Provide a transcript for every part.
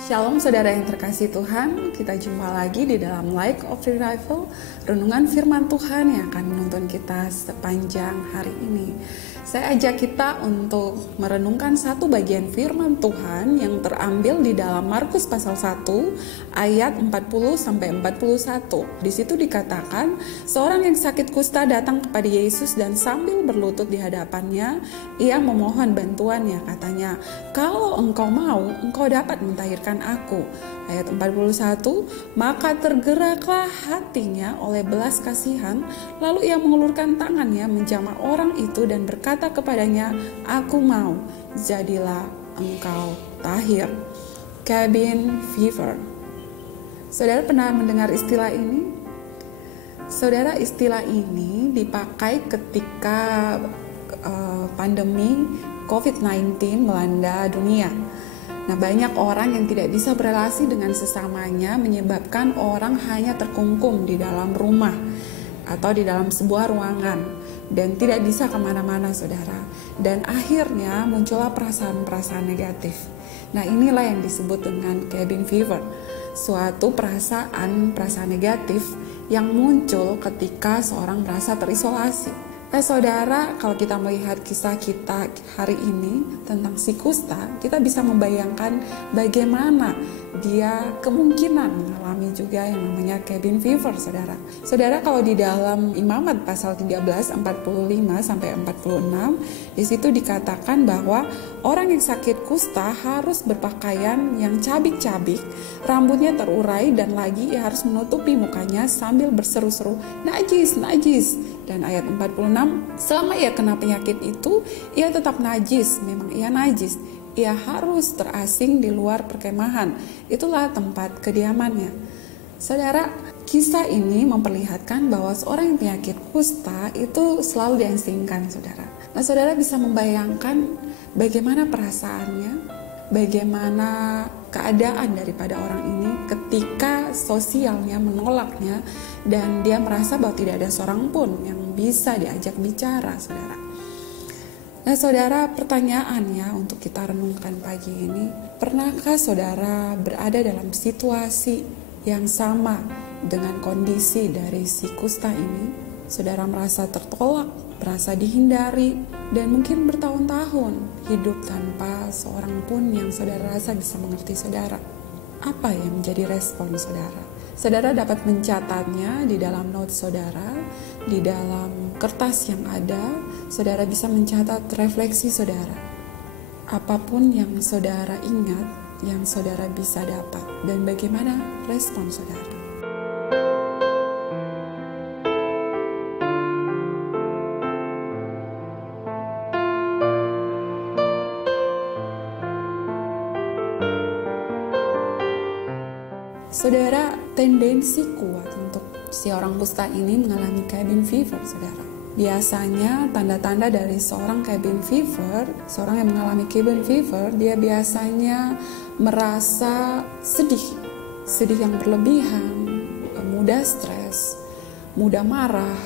Shalom saudara yang terkasih Tuhan, kita jumpa lagi di dalam Light of Revival, renungan firman Tuhan yang akan menuntun kita sepanjang hari ini. Saya ajak kita untuk merenungkan satu bagian firman Tuhan yang terambil di dalam Markus pasal 1 ayat 40-41. Di situ dikatakan, seorang yang sakit kusta datang kepada Yesus dan sambil berlutut di hadapannya, ia memohon bantuannya, katanya, "Kalau engkau mau, engkau dapat mentahirkan aku." Ayat 41, maka tergeraklah hatinya oleh belas kasihan, lalu ia mengulurkan tangannya menjamah orang itu dan berkata kepadanya, "Aku mau, jadilah engkau tahir." Cabin fever. Saudara pernah mendengar istilah ini? Saudara, istilah ini dipakai ketika pandemi COVID-19 melanda dunia. Nah, banyak orang yang tidak bisa berelasi dengan sesamanya menyebabkan orang hanya terkungkung di dalam rumah atau di dalam sebuah ruangan dan tidak bisa kemana-mana, saudara. Dan akhirnya muncullah perasaan-perasaan negatif. Nah, inilah yang disebut dengan cabin fever, suatu perasaan negatif yang muncul ketika seorang merasa terisolasi. Saudara, kalau kita melihat kisah kita hari ini tentang si kusta, kita bisa membayangkan bagaimana dia kemungkinan mengalami juga yang namanya cabin fever, saudara. Saudara, kalau di dalam Imamat pasal 13 45-46, di situ dikatakan bahwa orang yang sakit kusta harus berpakaian yang cabik-cabik, rambutnya terurai, dan lagi ia harus menutupi mukanya sambil berseru-seru, "Najis, najis." Dan ayat 46, selama ia kena penyakit itu, ia tetap najis, memang ia najis. Ia harus terasing di luar perkemahan, itulah tempat kediamannya. Saudara, kisah ini memperlihatkan bahwa seorang yang penyakit kusta itu selalu diasingkan, saudara. Nah, saudara bisa membayangkan bagaimana perasaannya, bagaimana keadaan daripada orang ini ketika sosialnya menolaknya dan dia merasa bahwa tidak ada seorang pun yang bisa diajak bicara, saudara. Nah, saudara, pertanyaannya untuk kita renungkan pagi ini, pernahkah saudara berada dalam situasi yang sama dengan kondisi dari si kusta ini? Saudara merasa tertolak, merasa dihindari, dan mungkin bertahun-tahun hidup tanpa seorang pun yang saudara rasa bisa mengerti saudara. Apa yang menjadi respon saudara? Saudara dapat mencatatnya di dalam notes saudara, di dalam kertas yang ada, saudara bisa mencatat refleksi saudara. Apapun yang saudara ingat, yang saudara bisa dapat, dan bagaimana respon saudara. Saudara, tendensi kuat untuk si orang kusta ini mengalami cabin fever, saudara. Biasanya tanda-tanda dari seorang cabin fever, seorang yang mengalami cabin fever, dia biasanya merasa sedih yang berlebihan, mudah stres, mudah marah,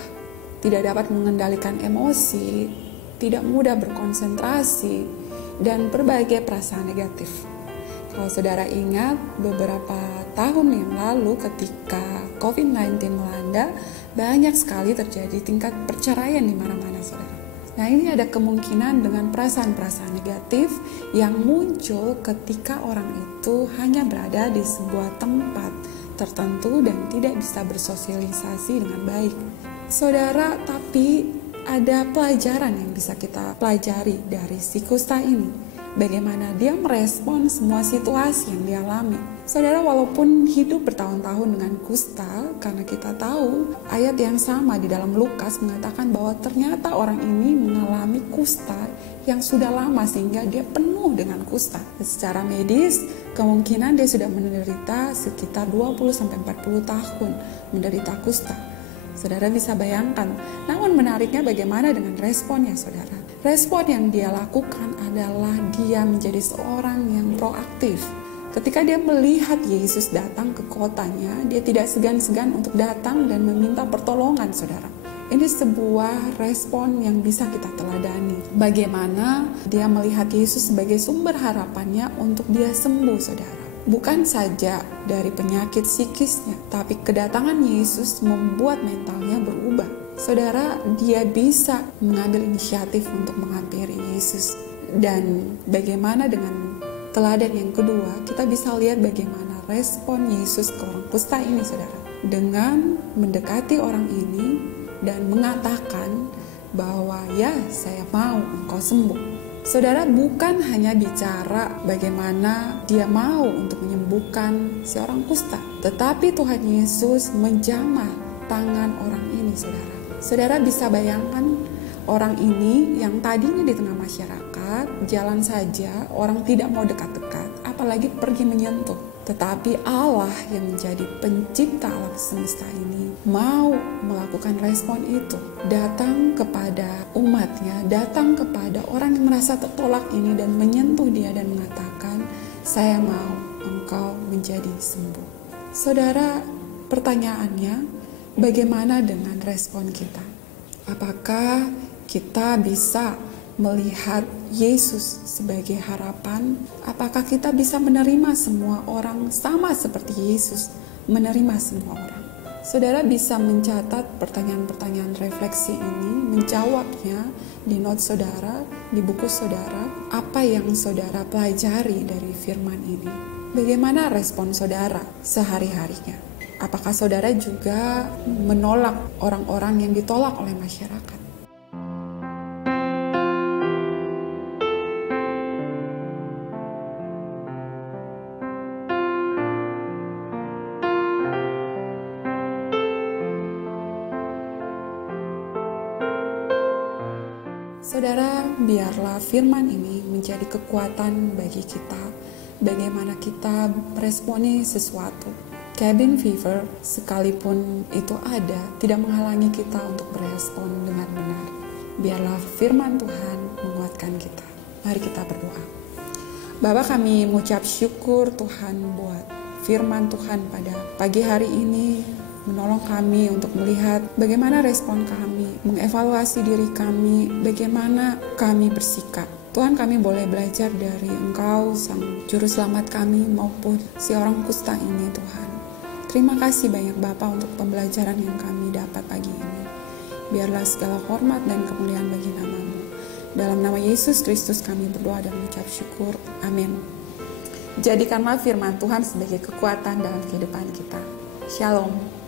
tidak dapat mengendalikan emosi, tidak mudah berkonsentrasi, dan berbagai perasaan negatif. Kalau saudara ingat beberapa tahun yang lalu ketika COVID-19 melanda, banyak sekali terjadi tingkat perceraian di mana-mana, saudara. Nah, ini ada kemungkinan dengan perasaan-perasaan negatif yang muncul ketika orang itu hanya berada di sebuah tempat tertentu dan tidak bisa bersosialisasi dengan baik. Saudara, tapi ada pelajaran yang bisa kita pelajari dari si kusta ini. Bagaimana dia merespon semua situasi yang dia alami. Saudara, walaupun hidup bertahun-tahun dengan kusta, karena kita tahu ayat yang sama di dalam Lukas mengatakan bahwa ternyata orang ini mengalami kusta yang sudah lama sehingga dia penuh dengan kusta. Secara medis, kemungkinan dia sudah menderita sekitar 20-40 tahun menderita kusta. Saudara bisa bayangkan. Namun menariknya bagaimana dengan responnya, saudara. Respon yang dia lakukan adalah dia menjadi seorang yang proaktif. Ketika dia melihat Yesus datang ke kotanya, dia tidak segan-segan untuk datang dan meminta pertolongan, saudara. Ini sebuah respon yang bisa kita teladani. Bagaimana dia melihat Yesus sebagai sumber harapannya untuk dia sembuh, saudara. Bukan saja dari penyakit psikisnya, tapi kedatangan Yesus membuat mentalnya berubah. Saudara, dia bisa mengambil inisiatif untuk menghampiri Yesus. Dan bagaimana dengan teladan yang kedua, kita bisa lihat bagaimana respon Yesus ke orang kusta ini, saudara. Dengan mendekati orang ini dan mengatakan bahwa ya, saya mau engkau sembuh. Saudara, bukan hanya bicara bagaimana dia mau untuk menyembuhkan si orang kusta, tetapi Tuhan Yesus menjamah tangan orang ini, saudara. Saudara bisa bayangkan orang ini yang tadinya di tengah masyarakat, jalan saja, orang tidak mau dekat-dekat, apalagi pergi menyentuh. Tetapi Allah yang menjadi pencipta alam semesta ini mau melakukan respon itu. Datang kepada umatnya, datang kepada orang yang merasa tertolak ini dan menyentuh dia dan mengatakan, saya mau engkau menjadi sembuh. Saudara, pertanyaannya, bagaimana dengan respon kita? Apakah kita bisa melihat Yesus sebagai harapan? Apakah kita bisa menerima semua orang sama seperti Yesus menerima semua orang? Saudara bisa mencatat pertanyaan-pertanyaan refleksi ini, menjawabnya di notes saudara, di buku saudara. Apa yang saudara pelajari dari firman ini? Bagaimana respon saudara sehari-harinya? Apakah saudara juga menolak orang-orang yang ditolak oleh masyarakat? Saudara, biarlah firman ini menjadi kekuatan bagi kita, bagaimana kita meresponi sesuatu. Cabin fever, sekalipun itu ada, tidak menghalangi kita untuk berespon dengan benar. Biarlah firman Tuhan menguatkan kita. Mari kita berdoa. Bapa, kami mengucap syukur Tuhan buat firman Tuhan pada pagi hari ini, menolong kami untuk melihat bagaimana respon kami, mengevaluasi diri kami, bagaimana kami bersikap. Tuhan, kami boleh belajar dari Engkau, Sang Juru Selamat kami, maupun si orang kusta ini, Tuhan. Terima kasih banyak Bapa untuk pembelajaran yang kami dapat pagi ini. Biarlah segala hormat dan kemuliaan bagi nama-Mu. Dalam nama Yesus Kristus kami berdoa dan mengucap syukur. Amin. Jadikanlah firman Tuhan sebagai kekuatan dalam kehidupan kita. Shalom.